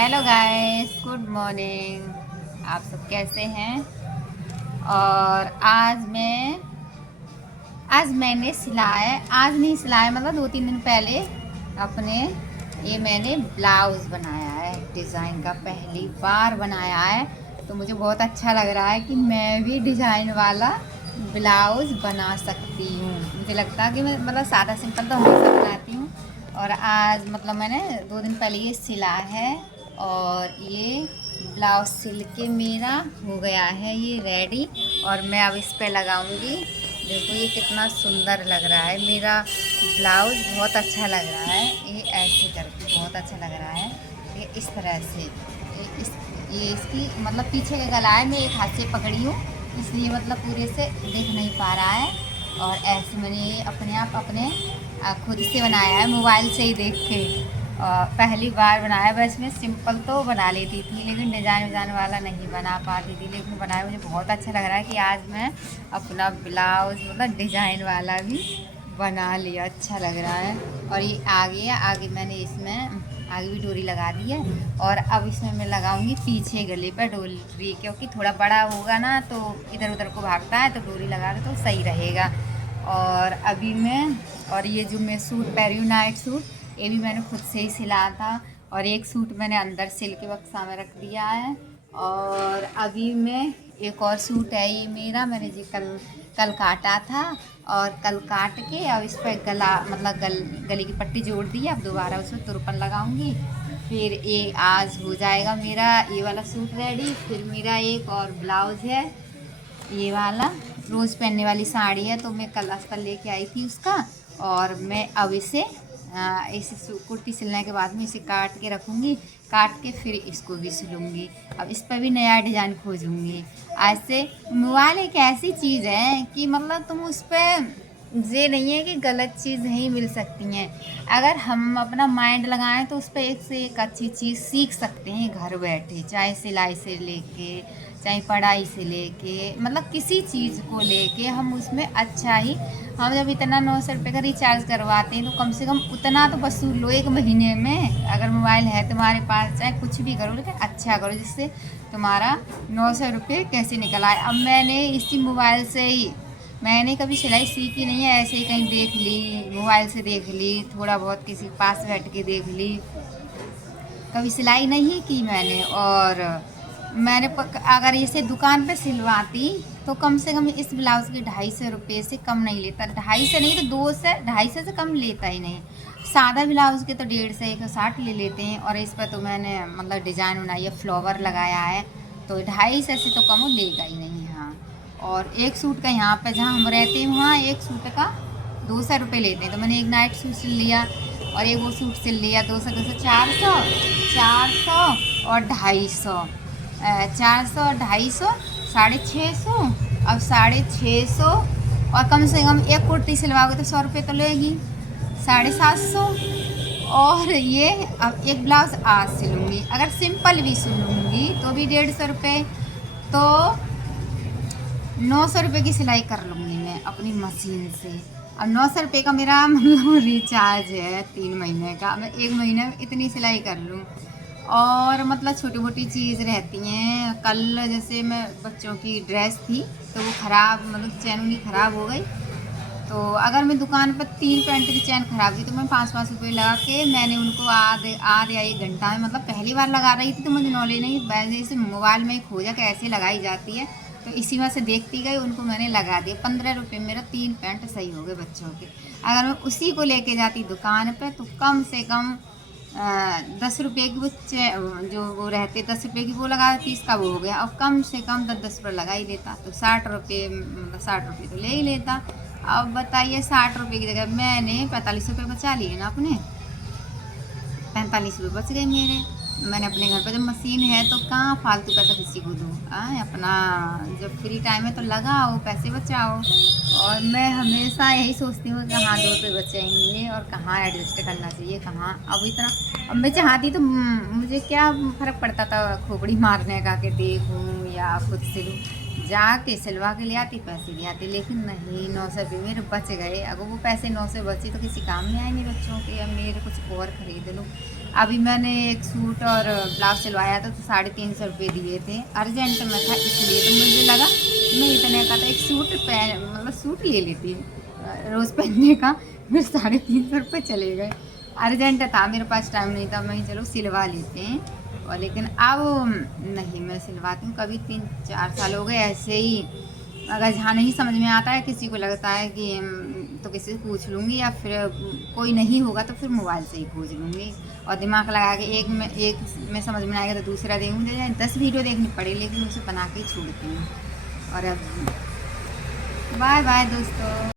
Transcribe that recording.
Hello guys, good morning. आप सब कैसे हैं? और आज मैंने सिलाया, आज नहीं सिलाया मतलब 2-3 दिन पहले अपने ये मैंने ब्लाउज़ बनाया है। डिज़ाइन का पहली बार बनाया है, तो मुझे बहुत अच्छा लग रहा है कि मैं भी डिज़ाइन वाला ब्लाउज़ बना सकती हूँ। मुझे लगता है कि मैं मतलब सादा सिंपल तो हमेशा बनाती हूँ, और आज मतलब मैंने 2 दिन पहले ये सिला है। और ये ब्लाउज सिल के मेरा हो गया है ये रेडी, और मैं अब इस पे लगाऊंगी। देखो ये कितना सुंदर लग रहा है मेरा ब्लाउज, बहुत अच्छा लग रहा है। ये ऐसे करके बहुत अच्छा लग रहा है। ये इस तरह से ये इसकी मतलब पीछे का गला है, मैं एक हाथ से पकड़ी हूँ इसलिए मतलब पूरे से दिख नहीं पा रहा है। और ऐसे मैंने ये अपने आप अपने खुद से बनाया है, मोबाइल से ही देख के। पहली बार बनाया। बस मैं सिंपल तो बना लेती थी, लेकिन डिज़ाइन वाला नहीं बना पाती थी, लेकिन बनाया मुझे बहुत अच्छा लग रहा है कि आज मैं अपना ब्लाउज़ मतलब डिज़ाइन वाला भी बना लिया। अच्छा लग रहा है। और ये आगे मैंने इसमें आगे भी डोरी लगा दी है, और अब इसमें मैं लगाऊंगी पीछे गले पर डोरी, क्योंकि थोड़ा बड़ा होगा ना तो इधर उधर को भागता है, तो डोरी लगा दे तो सही रहेगा। और अभी मैं और ये जो मैं सूट पहन रही हूँ नाइट सूट, ये भी मैंने खुद से ही सिला था। और एक सूट मैंने अंदर सिल के बक्सा में रख दिया है। और अभी मैं एक और सूट है ये मेरा, मैंने जी कल कल काटा था, और कल काट के अब इस पर गला मतलब गले की पट्टी जोड़ दी है। अब दोबारा उसमें तुरपन लगाऊंगी, फिर ये आज हो जाएगा मेरा ये वाला सूट रेडी। फिर मेरा एक और ब्लाउज है ये वाला, रोज़ पहनने वाली साड़ी है, तो मैं कल आजकल लेके आई थी उसका। और मैं अब इसे कुर्ती सिलने के बाद में इसे काट के रखूँगी, काट के फिर इसको भी सिलूँगी। अब इस पर भी नया डिज़ाइन खोजूँगी। ऐसे मोबाइल एक ऐसी चीज़ है कि मतलब तुम उस पर ये नहीं है कि गलत चीज़ नहीं मिल सकती हैं। अगर हम अपना माइंड लगाएं तो उस पर एक से एक अच्छी चीज़ सीख सकते हैं घर बैठे, चाहे सिलाई से लेके, चाहे पढ़ाई से लेके, मतलब किसी चीज़ को लेके हम उसमें अच्छा ही। हम जब इतना 900 रुपये का रिचार्ज करवाते हैं तो कम से कम उतना तो वसूल लो एक महीने में। अगर मोबाइल है तुम्हारे पास, चाहे कुछ भी करो लेकिन अच्छा करो, जिससे तुम्हारा 900 रुपये कैसे निकल आए। अब मैंने इसी मोबाइल से ही, मैंने कभी सिलाई सीखी नहीं है, ऐसे ही कहीं देख ली, मोबाइल से देख ली, थोड़ा बहुत किसी के पास बैठ के देख ली, कभी सिलाई नहीं की मैंने। और मैंने अगर इसे दुकान पे सिलवाती तो कम से कम इस ब्लाउज़ के 250 रुपये से कम नहीं लेता। 250 नहीं तो 200 से कम लेता ही नहीं। सादा ब्लाउज़ के तो 150 160 ले लेते हैं, और इस पर तो मैंने मतलब डिज़ाइन बनाई है, फ्लावर लगाया है, तो 250 से तो कम वो लेगा ही नहीं। हाँ, और एक सूट का यहाँ पे जहाँ हम रहते हैं वहाँ एक सूट का 200 रुपये लेते हैं। तो मैंने एक नाइट सूट सिल लिया और एक वो सूट सिल लिया, 200 400 और 250, 400 और 250, 650, अब 650, और कम से कम एक कुर्ती सिलवाओगे तो 100 रुपये तो लेगी, 750। और ये अब एक ब्लाउज़ आज सिलूँगी, अगर सिंपल भी सिलूँगी तो भी 150 रुपये, तो 900 रुपये की सिलाई कर लूँगी मैं अपनी मशीन से। अब 900 रुपये का मेरा मतलब रिचार्ज है 3 महीने का, मैं 1 महीने में इतनी सिलाई कर लूँ। और मतलब छोटी मोटी चीज़ रहती हैं। कल जैसे मैं बच्चों की ड्रेस थी तो वो ख़राब, मतलब चैन उनकी ख़राब हो गई, तो अगर मैं दुकान पर 3 पैंट की चैन ख़राब थी तो मैं 5-5 रुपये लगा के मैंने उनको आधे आधे या 1 घंटा में, मतलब पहली बार लगा रही थी तो मुझे नॉलेज नहीं, वैसे इसे मोबाइल में खोजा कि ऐसे लगाई जाती है, तो इसी में से देखती गई, उनको मैंने लगा दिया। 15 रुपये मेरा 3 पैंट सही हो गए बच्चों के। अगर मैं उसी को लेके जाती दुकान पर तो कम से कम 10 रुपये की वो जो वो रहते 10 रुपये की वो लगा, 30 का वो हो गया, और कम से कम 10-10 रुपये लगा ही लेता, तो 60 रुपये, मतलब 60 रुपये तो ले ही लेता। अब बताइए 60 रुपये की जगह मैंने 45 रुपये बचा लिए ना अपने, 45 रुपये बच गए मेरे। मैंने अपने घर पर जब मशीन है तो कहाँ फालतू पैसा किसी को दूँ। अपना जब फ्री टाइम है तो लगाओ, पैसे बचाओ। और मैं हमेशा यही सोचती हूँ कि कहाँ 2 रुपये बचाएंगे और कहाँ एडजस्ट करना चाहिए, कहाँ अब इतना। अब मैं चाहती तो मुझे क्या फ़र्क पड़ता था खोपड़ी मारने का कि देखूँ या खुद सिलूँ, जाके सिलवा के ले आती, पैसे ले आती, लेकिन नहीं, 900 रुपये मेरे बच गए। अगर वो पैसे 900 बचे तो किसी काम में आएंगे बच्चों के, या मेरे कुछ और खरीद लूँ। अभी मैंने एक सूट और ब्लाउज सिलवाया था तो 350 रुपये दिए थे, अर्जेंट में था इसलिए। तो मुझे लगा मैं इतने का था, एक सूट मतलब सूट ले लेती रोज़ पहनने का, फिर 350 रुपये चले गए। अर्जेंट था, मेरे पास टाइम नहीं था, मैं चलो सिलवा लेते हैं। और लेकिन अब नहीं, मैं सिलवाती हूँ। कभी 3-4 साल हो गए ऐसे ही। अगर जहाँ नहीं समझ में आता है, किसी को लगता है कि तो किसी से पूछ लूँगी, या फिर कोई नहीं होगा तो फिर मोबाइल से ही खोज लूँगी। और दिमाग लगा के एक में समझ में आएगा तो दूसरा देखूँगी। 10 वीडियो देखनी पड़े, लेकिन उसे बना के छोड़ती हूँ। और अब बाय बाय दोस्तों।